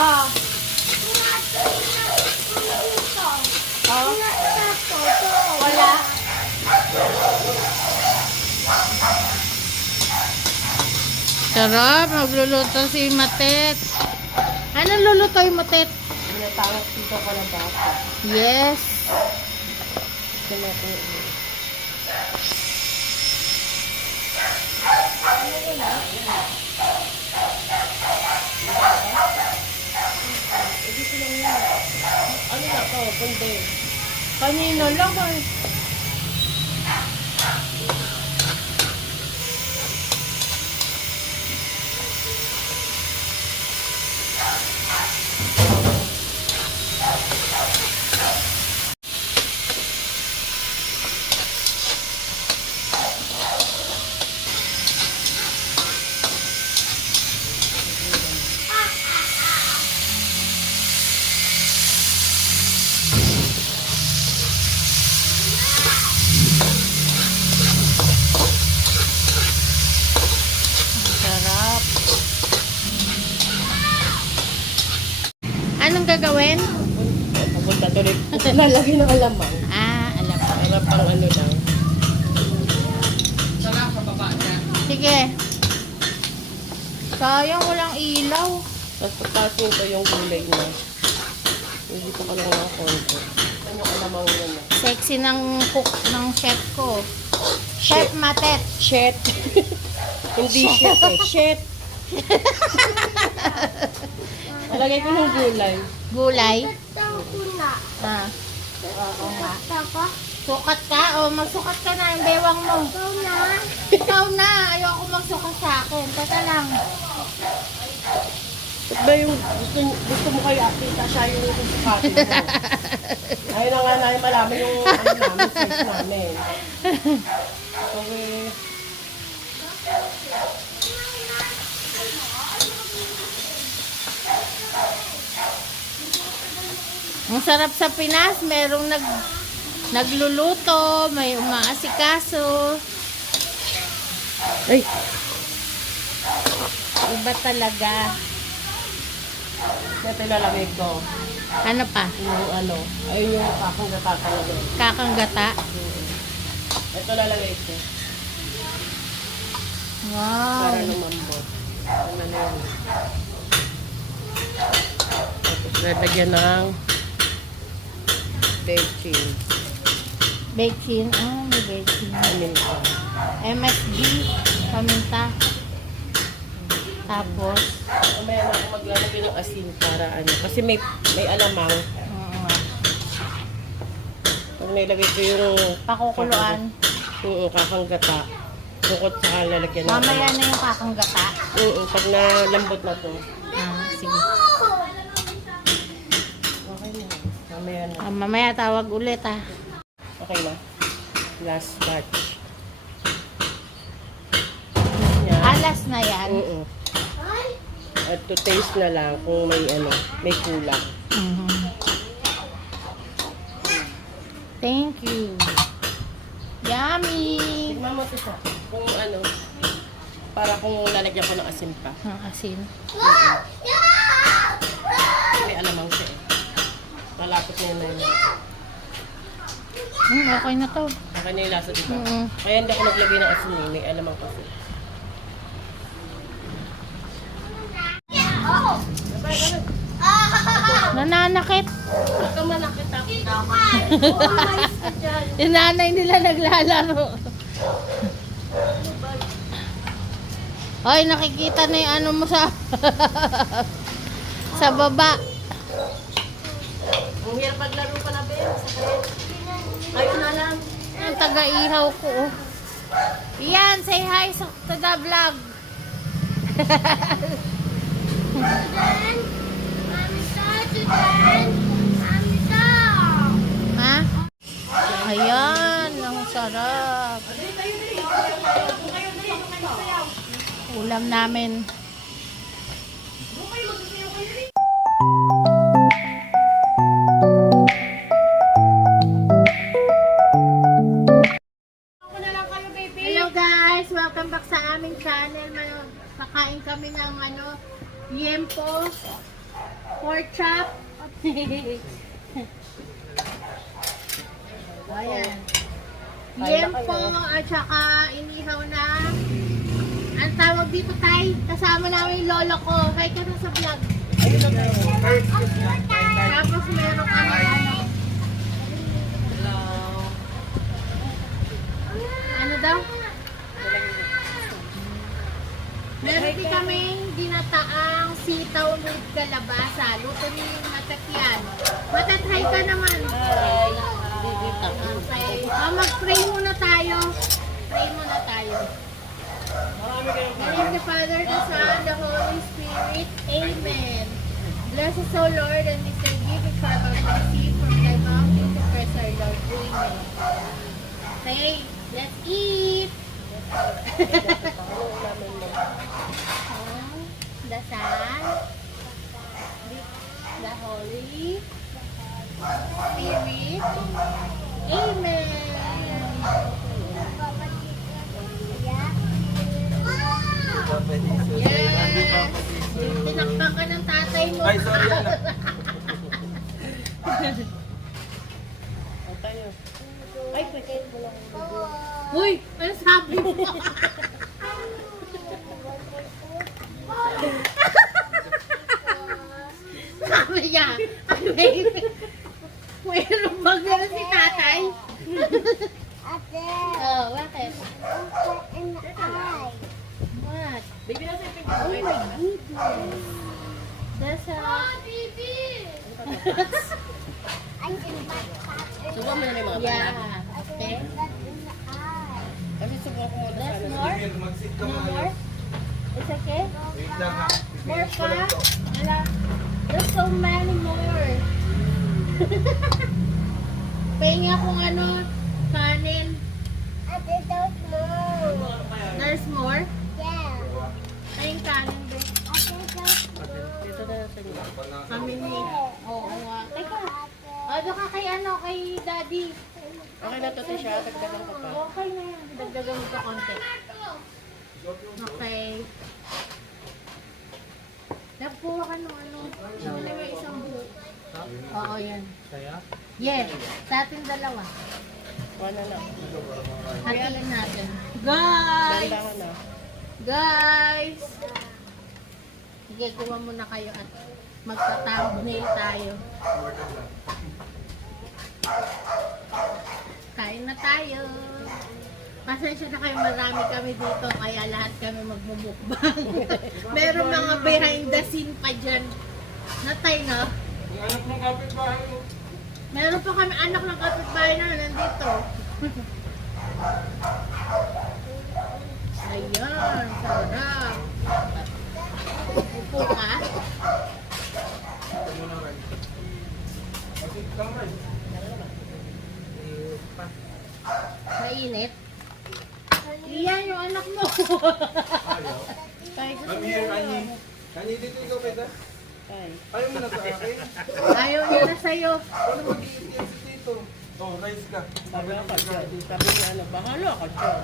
Ah. Oh. Wala. Sarap, magluluto si Matet. Anong luluto yung Matet? Tinatawag dito ko ng bata. Yes. Ano na to? Kundi. Kanina lang eh. Sarap. Anong gagawin? Papunta tuloy. Lalagay ng alamang. Alam ko. Para pang ano lang. Sige. Sayang, walang ilaw. Tapos pagtasin ko yung gulay niya. Hindi ko pa lang ng konti. Ano yung alamang yun na? Sexy ng cook ng chef ko. Chef Matet. Shit. Hindi shit eh. Shit. Nalagay ko ng gulay. Gulay. Oo nga. Sukat ka? O, magsukat ka na yung bewang mo. Ikaw na. Ayoko magsukat sa akin. Tata lang. Ba't ba yung gusto mo kayo kita siya yung susukatin mo? Ayun na nga na malaman yung ano namin, size namin. Okay. Ang sarap sa Pinas. Merong nagluluto. May umaasikaso. Ay! Iba talaga. Ito ilalagay ko. Ano pa? Yung ano, ayun yung kakong natatalagay. Kakanggata. Ito lalagay ko. Wow. Para lumambot. Ano na yun. Tapos lalagyan ng baking. Baking. May baking. Paminta. MSG. Paminta. Tapos. Mamaya na ako maglalagay ng asin para ano. Kasi may alamang. Pag nilagay ko yung Pakukuluan. Oo, kakanggata. Bukod sa lalagyan ng Mamaya na yung kakanggata. Oo, pag nalambot na to. Sige. Okay na. Mamaya na. Mamaya tawag ulit Okay na. Last batch. Alas na yan. Oo. At to taste na lang kung may ano, may kulang. Thank you. Yummy. Tignan mo ito siya. Kung ano, para kung lalagyan ko ng asin pa. Ang asin. May alamang siya eh. Malapot na yun. Okay na to. Baka na yung lasa, diba? Mm-mm. Kaya hindi ako naglagay ng asin eh. May alamang kasi. Nananakit. Huwag ka manakit ako. Yung nanay nila naglalaro. Ay, nakikita na yung ano mo sa sa baba. Ang hirap maglaro pa na, Ben. Ayun na lang. Ang taga-ihaw ko. Yan, say hi sa taga-vlog. Ha? Ayan, ang sarap. Ulam namin. Hello guys, welcome back sa aming channel. Kakain kami ng yempo. pork chop. Ayan. Liempo at saka inihaw na. Ang tawag dito tay, kasama namin yung lolo ko. Kaya ka na sa vlog. Tapos meron kami ano daw? Meron din kami dinataang sitaw with kalabasa. Luto ni Matatyan. Matatry ka naman. Okay. Mag-pray muna tayo. Pray muna tayo. In the name of the Father, the Son, the Holy Spirit. Amen. Bless us, O Lord, and this day give us our mercy from thy mountain to press our Lord. Amen. Okay, let's eat. The Son, the Holy Spirit. Amen. Yes! Tinakpan ka ng tatay mo. Ay, sorry. Ay, pwede mo lang. Uy, ano sabi mo? Sabi niya, mayroong bagay si tatay. Ate, Oh, bakit? and I. What? Baby, nasa yung Oh pinto. my goodness. That's a... I'm in my cat. Subukan mo na yung mga Yeah. bala. Okay. That in the eye. Kasi subukan mo na That's sana. more? Mag-sit ka No muna. more? It's okay? Wait lang ha. More I-finish ko pa? lang to. Wala. There's so many more. Pahinga kung ano, kanin. Ate, don't move. There's more? Yeah. Ayun kanin, bro. Ate, don't move. Dito na sa inyo. Kami ni... Oo nga. Teka. Doon ka kay ano, kay daddy. Okay na to siya. Tagdagan ko pa. Okay na yan. Dagdagan mo pa konti. Okay. Nagpuha ka nung ano. Wala may isang buo. Oo, yan. Yes. Sa ating dalawa. Wala na. Hatiin natin. Guys! Dandahan na. Guys! Sige, kuha muna kayo at magta-thumbnail tayo. Kain na tayo. Pasensya na kayo, marami kami dito, kaya lahat kami magmumukbang. Meron mga behind the scene pa dyan. Natay na. Yung anak ng kapitbahay mo. Meron pa kami anak ng kapitbahay na nandito. Ayan, sarap. Upo ka? Ito muna rin. Mag-sit ka rin. Mainit? Iyan yung anak mo. Ayaw. Kahit I'm here, Annie. Annie, dito ikaw, Peta. Ay. Ayaw mo na sa akin. ayaw niya na sa'yo. Ano mag-iitin si Tito? Oh, rice ka. Sabi na ka dyan. Sabi niya ano, bahala ka dyan.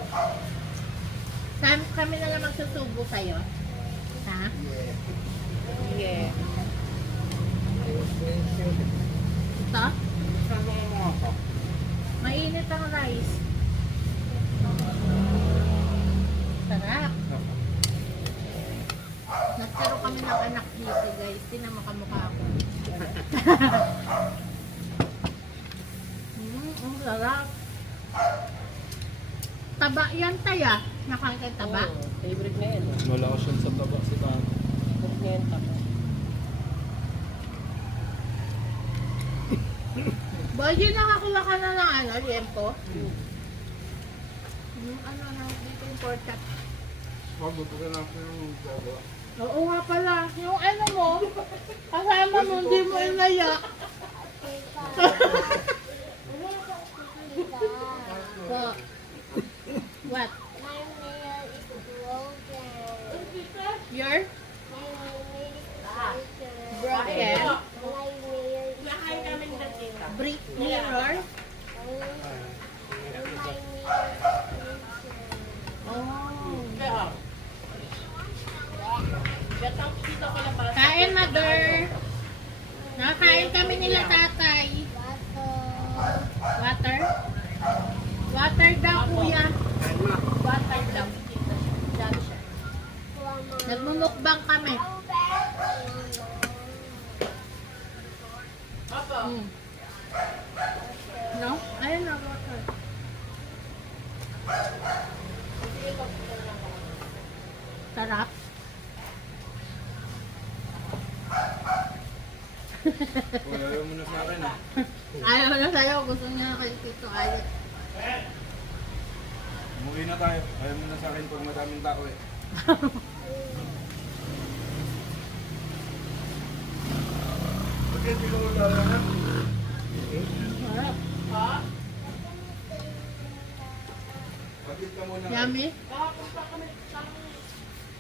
Kami na lang magsusubo sa'yo. Ha? Yeah. Ito? Sabi nga mga ako. Mainit ang rice. Sarap. Nagkaroon kami ng anak dito, guys. Tinan mo kamukha ako. Ang sarap. Taba yan, taya. Nakain kayo taba? Oo, favorite na yan. Malakas yan sa taba si Tano. Favorite na yan tapa. Boy, nakakuha ka na ng ano, liempo? Ano na, dito yung pork chop. Mabuto ka na ako yung gagawa. Oo nga pala. Yung ano mo, kasama mo, hindi mo inayak. So, what? My nail is broken. Your My nail is broken. broken My nail is brick mirror. Oh. Kaya, get out dito ko na ba? Kain, mother. nila tatay? Bato. Water? Water daw, kuya. Water daw. Sabi siya. Mama. Nagmumukbang kami. Mm. No? Ayun na, water. Sarap. Uy, ayaw mo na sa akin ah. Ayaw na sa'yo. Gusto niya kay Tito Ayot. Umuwi na tayo. Ayaw mo na sa akin pag madaming tao eh. Bakit hindi ko maglalala? Sarap. Bakit ka muna? Yummy?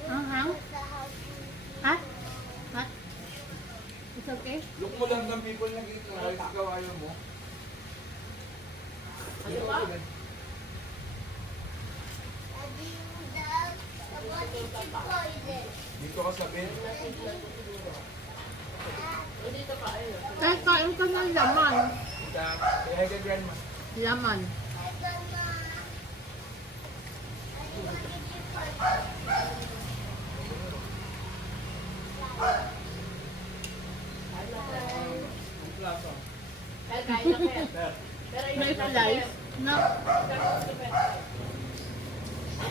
Hang? Hot? Hot? It's okay? Look mo lang ng people nag-eat ng rice. Ikaw ayaw mo. Ano ba? Dito ka sa bed. Kahit kain ka ng laman. Kaya ka grandma. Laman. May slice. No.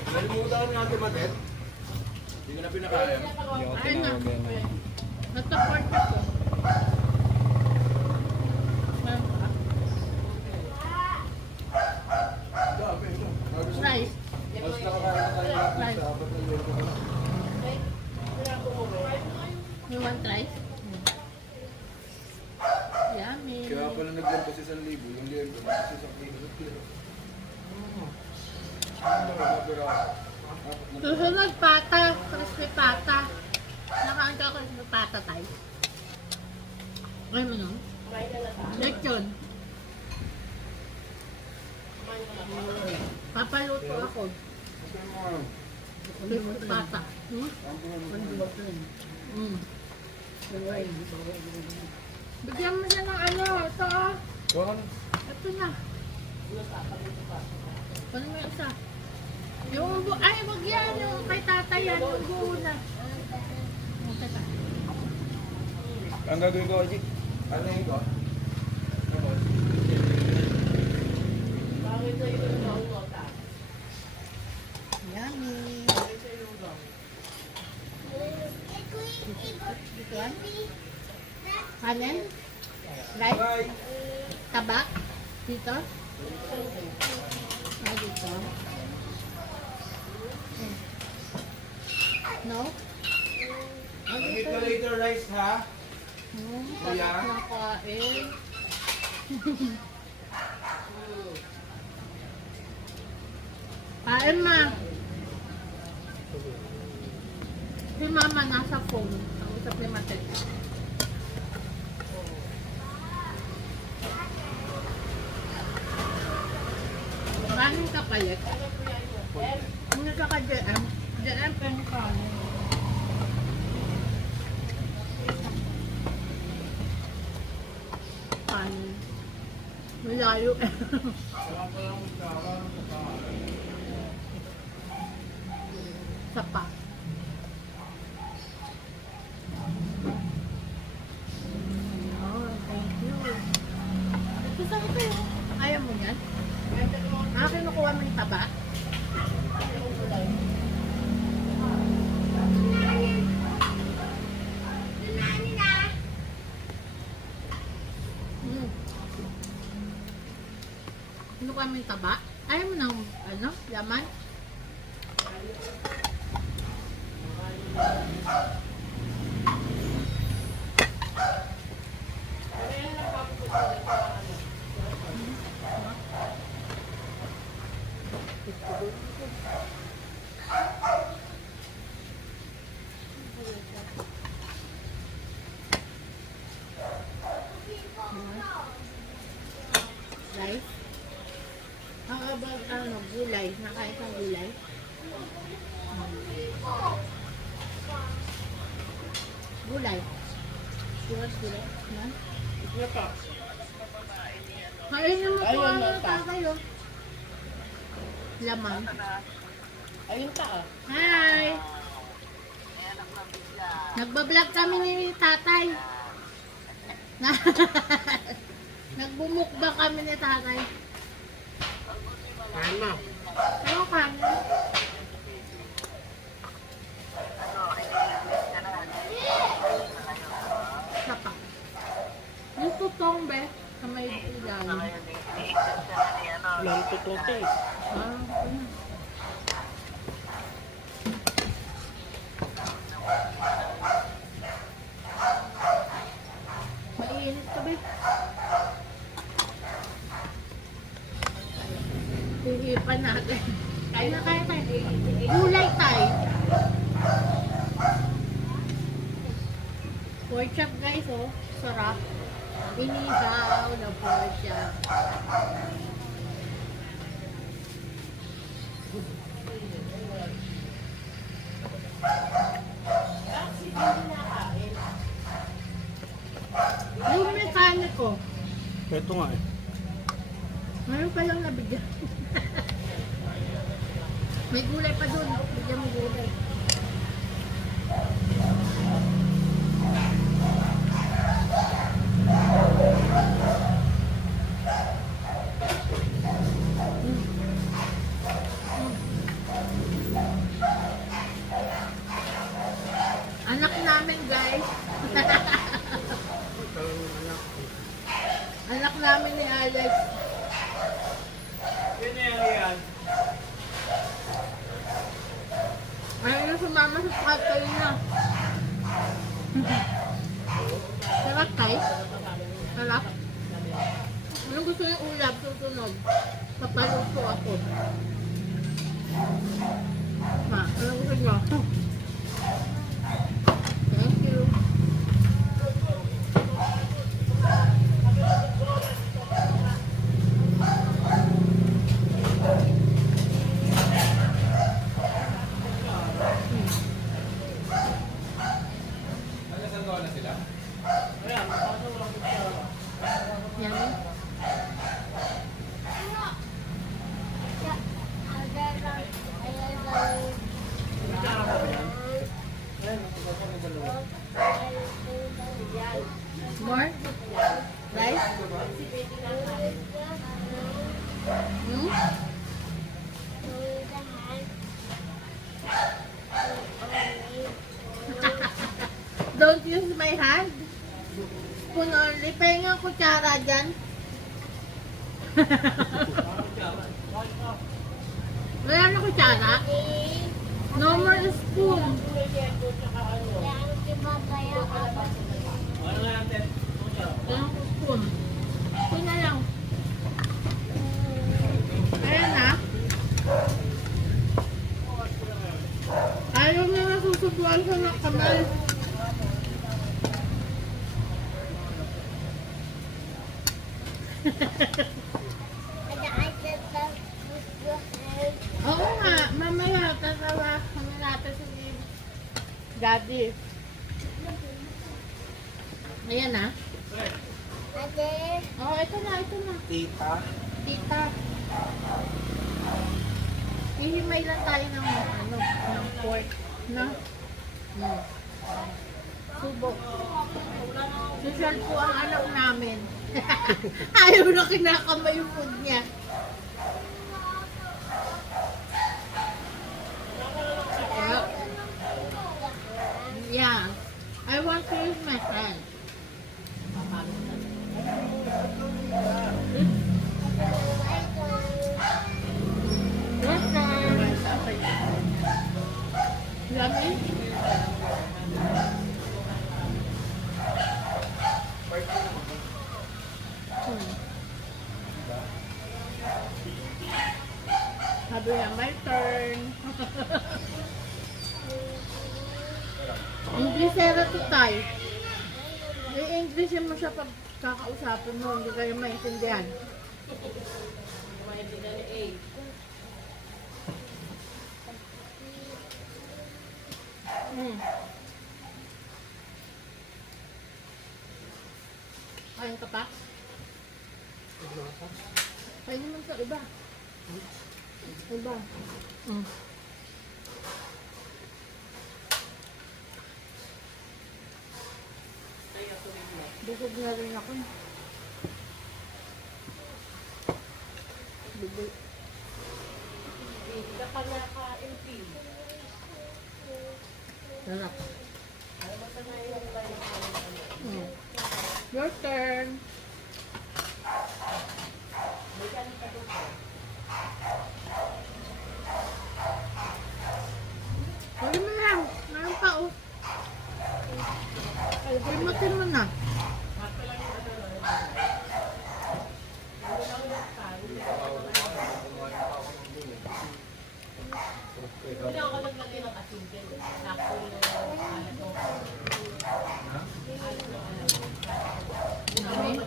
Nalimutan ka natin matet. Hindi ko na pinakain. Ayun na. Nag-support ako. Meron pa? Dami ito. Rice. Mas nakakain na tayo natin sa apat na linggo. You want rice? Yummy. Kaya pala naglampas 1,000. Yung liempo, kasi sa kilo. Susunod pata. Crispy pata. Nakain ka crispy pata tayo. Ay mo nun? Lechon. Papaluto ako. Crispy pata. Mm. Bigyan mo siya ng ano. Ito ah. Kuhan. Ito na. Ano mo yung isa? Yung buo. Ay, wag yan. Yung kay tatay yan. Yung buo na. Yung kay tatay. Ang gagawin ko, Ajik. Ano yung ko? Yummy. Dito yan. Kanin? Rice? Bye! Tabak? Dito? Ah, dito. No? Ah, Meet dito. ka later, rice ha? Sarap na kain. Kain ma. Si mama nasa phone. Ang usap ni Matet. Kanin ka payat. Ano ka ka JM? JM pen kanin. Kanin. Malayo eh. Sapa. Oh, thank you. Gusto ko ito. Ayaw mo yan? Kinukuha mo yung taba? Kinukuha mo yung taba? Ayaw mo ng, ano, laman? Rice? Ang abang, ano, gulay. Nakain kang gulay? Gulay. Yan. Ano pa? Kainin mo po Ayun, ang mata. tatay, oh. Laman. Ayun ta ah. Hi! Nagbablog kami ni tatay. Nagbumukbang kami ni tatay. Kain mo. Ano kanin? Sapa. Yung tutong be, sa may ilalim. Walang tututi. Ah, ano? Mainit ka be. Hihipan natin. Kaya na kaya tayo. Gulay tayo. Pork chop guys, oh. Sarap. Inihaw na pork chop. Yung mekaniko. Ito nga eh. Ngayon pa lang nabigyan. May gulay pa dun. Bigyan mo gulay. Anak namin guys. Anak namin ni Alex. Yun yan. Ayaw na sumama sa patay na. Sarap tayo? Sarap? Anong gusto yung ulap? Susunod. Papaluto ako. Ma, anong gusto nyo? Thank you. Nagasan ko na sila? Ayan, makakawala ko siya. Yan. Kutsara mo ba yan? Ayan, nakuha ko ng dalawa. More? Rice? Hmm? Don't use my hand. Spoon only. Pahinga ang kutsara dyan. Wala na kutsara? No more spoon. Wala na spoon. Spoon na lang. Ayan na. Ayaw na nasusubuan sa mga kamay. Oo nga, mamaya tatawa kami natin sa Daddy. Ayan na. Oo, ito na, ito na. Tita. Tita. Hihimay lang tayo ng ano, ng pork. No? Hmm. Subo. Social po ang anak namin. Ayaw na kinakamay yung food niya. Yeah. I want to use my hand. Yummy? Sabi na, my turn. Inglesera to tayo. I-English mo siya pag kakausapin mo, hindi kayo maintindihan. Kain ka pa? Kain naman sa iba. Iba. Mm. Busog na rin ako. Bibig. Hindi ka nakain, Pin. Sarap. Alam mo, sanay lang tayo ng Mm. Your turn. May kanin ka doon. Huwag mo lang. Meron pa oh. Ay, limutin mo na. Hindi ako naglagay ng asin. Sakto yung ano. Mami?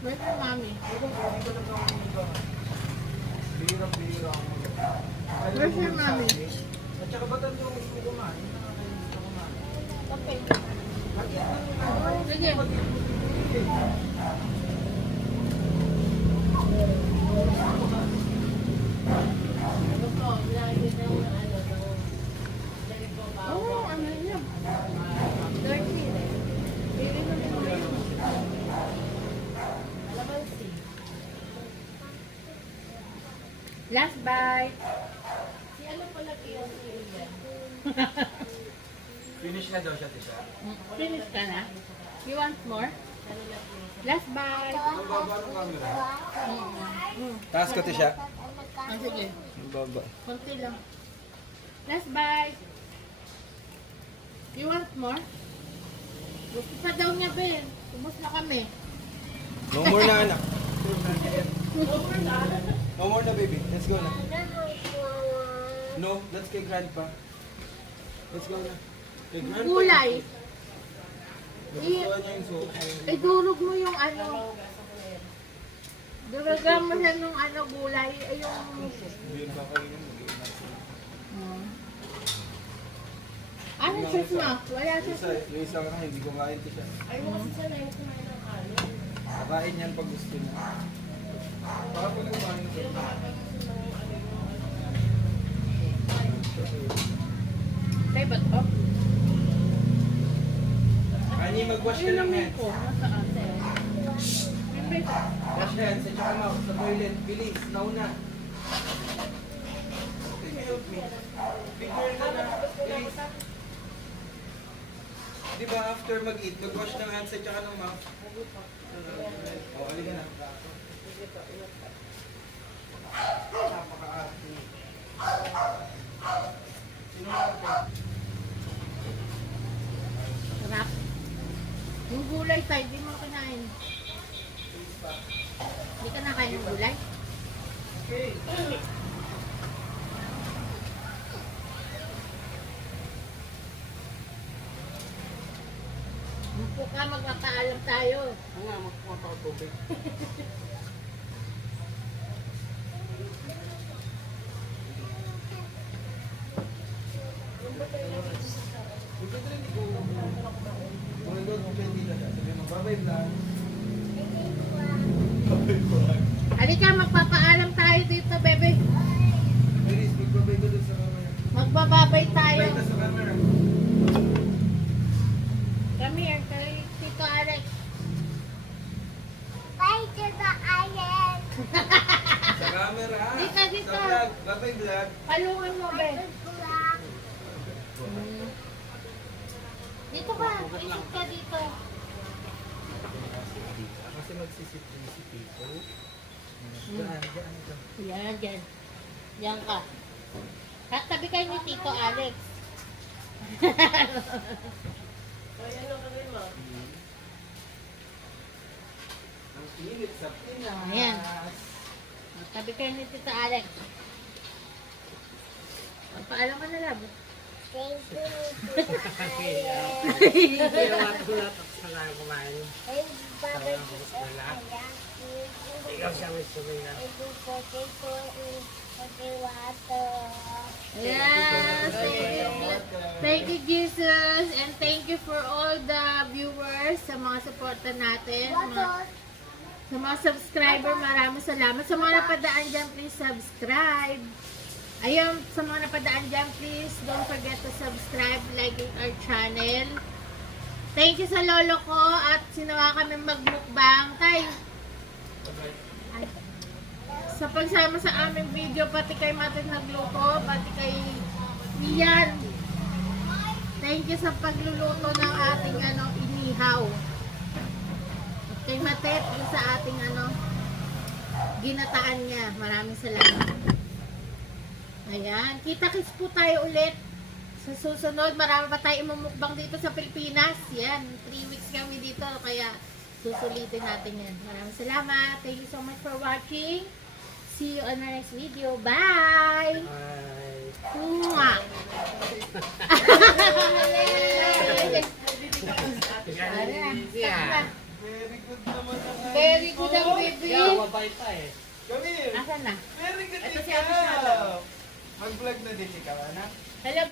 Where's your mommy? Bihirang-bihira ako. Where's your mommy? At saka ba't ang gusto ko kumain? Gusto ko kumain. Okay. Bakit ano? Sige. Ano ko, nilagay na yung ano, lagay ko ba? Oo, ano yun? Dirty. Pili mo na yun. Alamansi. Last bite. Si ano pala kaya si Ilian? Finish na daw siya, Tisha. Finish ka na? You want more? Last bite. Ang baba ng camera. Mm. Taas ka, Tisha. Ah, sige. Ang baba. Konti lang. Last bite. You want more? Gusto pa daw niya, Ben. Ubus na kami. No more na, anak. No more na, baby. Let's go na. No, let's kay grandpa. Let's go na. Kay grandpa. Gulay. Nagustuhan niya yung soup. Idurog mo yung ano. Duragan mo siya nung ano, gulay. Ay, yung... Hindi yun kakainin. Ano sis mo? Wala sis mo. Yung isa ka hindi kumain to siya. Ay, mo kasi sanay mo kumain ng ano. Kakain yan pag gusto niya. Baka pag kumain ito. Kaya ba to? Kani, mag-wash ka ng hands. Nasaan? Wash hands at saka mouth sa toilet. Bilis, nauna. Can you help me? Figure ka na. Bilis. Di ba after mag-eat, mag-wash ng hands at saka ng mouth? O, halika na. Napaka-arte. Sino natin? Sarap. Yung gulay tayo, di mo kinain. Hindi ka nakain ng gulay? Okay. Mupo ka, magpapaalam tayo. Oo nga, magpupunta ako tubig. Bye-bye vlog. Bye-bye vlog. Halika, magpapaalam tayo dito, bebe. Bilis, magbabay ko dun sa camera. Magbababay tayo. Bye ka sa camera. Come here, kay Tito Alex. Bye to the island. Sa camera. Dito, dito. Sa vlog. Bye-bye vlog. Palungan mo, be. Black. Dito ka, isip ka dito. Kasi magsisipin si Tito. Diyan, diyan, diyan. Yan, dyan. Yan ka. Katabi kayo ni Tito Alex. Ay, ano ka rin mo? Ang init sa Pinas. Ayan. Katabi kayo ni Tito Alex. Paalam ka na lang. Thank you. Hey, Baba to the island. Ikaw siya may sumila. Every potato is Okay, water. Yes, thank you Jesus, and thank you for all the viewers sa mga suporta natin, sa mga subscriber, maraming salamat. Sa mga napadaan dyan, please subscribe. Ayun, sa mga napadaan dyan, please don't forget to subscribe, like our channel. Thank you sa lolo ko at sinawa kami magmukbang. Tay, sa pagsama sa aming video, pati kay Matet nagluto, pati kay Rian. Thank you sa pagluluto ng ating inihaw. At kay Matet, yung sa ating ginataan niya. Maraming salamat. Ayan, kita-kits po tayo ulit. Sa susunod, marami pa tayo imumukbang dito sa Pilipinas. Yan, 3 weeks kami dito, kaya susulitin natin yan. Maraming salamat. Thank you so much for watching. See you on our next video. Bye! Mwah! Very good naman ang Very good ang baby. mabait pa eh. Come here. Asan na? Very good Ito si ikaw. Ate Shadow. Mag-vlog na din ikaw, anak. Hello